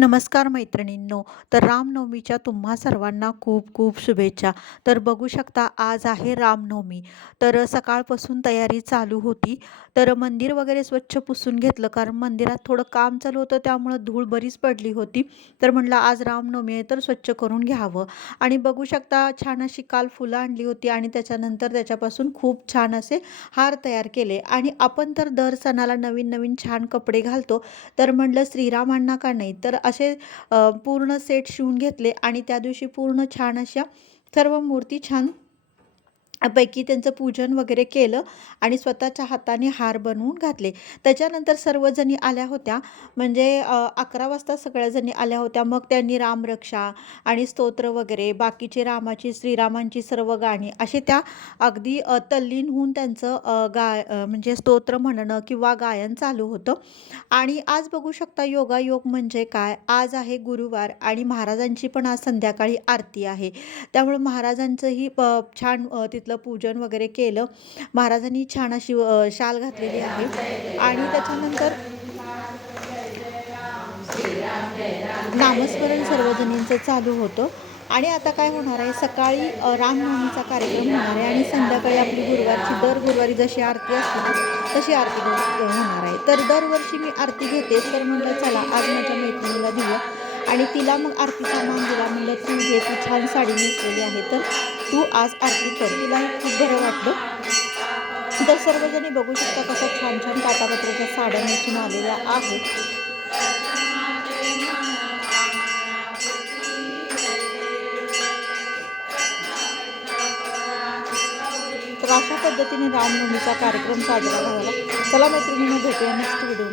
नमस्कार मैत्रिणींनो. तर रामनवमीच्या तुम्हा सर्वांना खूप खूप शुभेच्छा. तर बघू शकता आज आहे रामनवमी. तर सकाळपासून तयारी चालू होती. तर मंदिर वगैरे स्वच्छ पुसून घेतलं, कारण मंदिरात थोडं काम चालू होतं, त्यामुळं धूळ बरीच पडली होती. तर म्हटलं आज रामनवमी आहे तर स्वच्छ करून घ्यावं. आणि बघू शकता छान अशी काल फुलं आणली होती आणि त्याच्यानंतर त्याच्यापासून खूप छान असे हार तयार केले. आणि आपण तर दर सणाला नवीन नवीन छान कपडे घालतो. तर म्हटलं श्रीरामांना का नाही, तर असे पूर्ण सेट शिवून घेतले आणि त्या दिवशी पूर्ण छान अशा सर्व मूर्ती छान पैकी त्यांचं पूजन वगैरे केलं आणि स्वतःच्या हाताने हार बनवून घातले. त्याच्यानंतर सर्वजणी आल्या होत्या, म्हणजे 11 वाजता सगळ्याजणी आल्या होत्या. मग त्यांनी रामरक्षा आणि स्तोत्र वगैरे बाकीचे रामाची श्रीरामांची सर्व गाणी असे त्या अगदी तल्लीन होऊन त्यांचं म्हणजे स्तोत्र म्हणणं किंवा गायन चालू होतं. आणि आज बघू शकता योगायोग म्हणजे काय, आज आहे गुरुवार आणि महाराजांची पण आज संध्याकाळी आरती आहे. त्यामुळे महाराजांचंही छान तिथलं पूजन वगैरे केलं. महाराजांनी छान अशी शाल घातलेली आहे आणि त्याच्यानंतर नामस्मरण सर्वजणींचं चालू होतं. आणि आता काय होणार आहे, सकाळी रामनवमीचा कार्यक्रम होणार आहे आणि संध्याकाळी आपली गुरुवारची दर गुरुवारी जशी आरती असते ना, तशी आरती होणार आहे. तर दरवर्षी मी आरती घेते, तर म्हटलं चला आज माझ्या मैत्रिणीला देऊया. आणि तिला मग आरतीचा मान दिला. म्हणलं तू घे, तू छान साडी नेसलेली आहे तर तू आज आरती कर. तिलाही खूप बरं वाटलं. तर सर्वजणी बघू शकता कसं छान छान काटापत्राच्या साड्या नेसून आलेल्या आहेत. तर अशा पद्धतीने रामनवमीचा कार्यक्रम साजरा झाला. चला मैत्रिणींनो, भेटूया नेक्स्ट व्हिडिओ.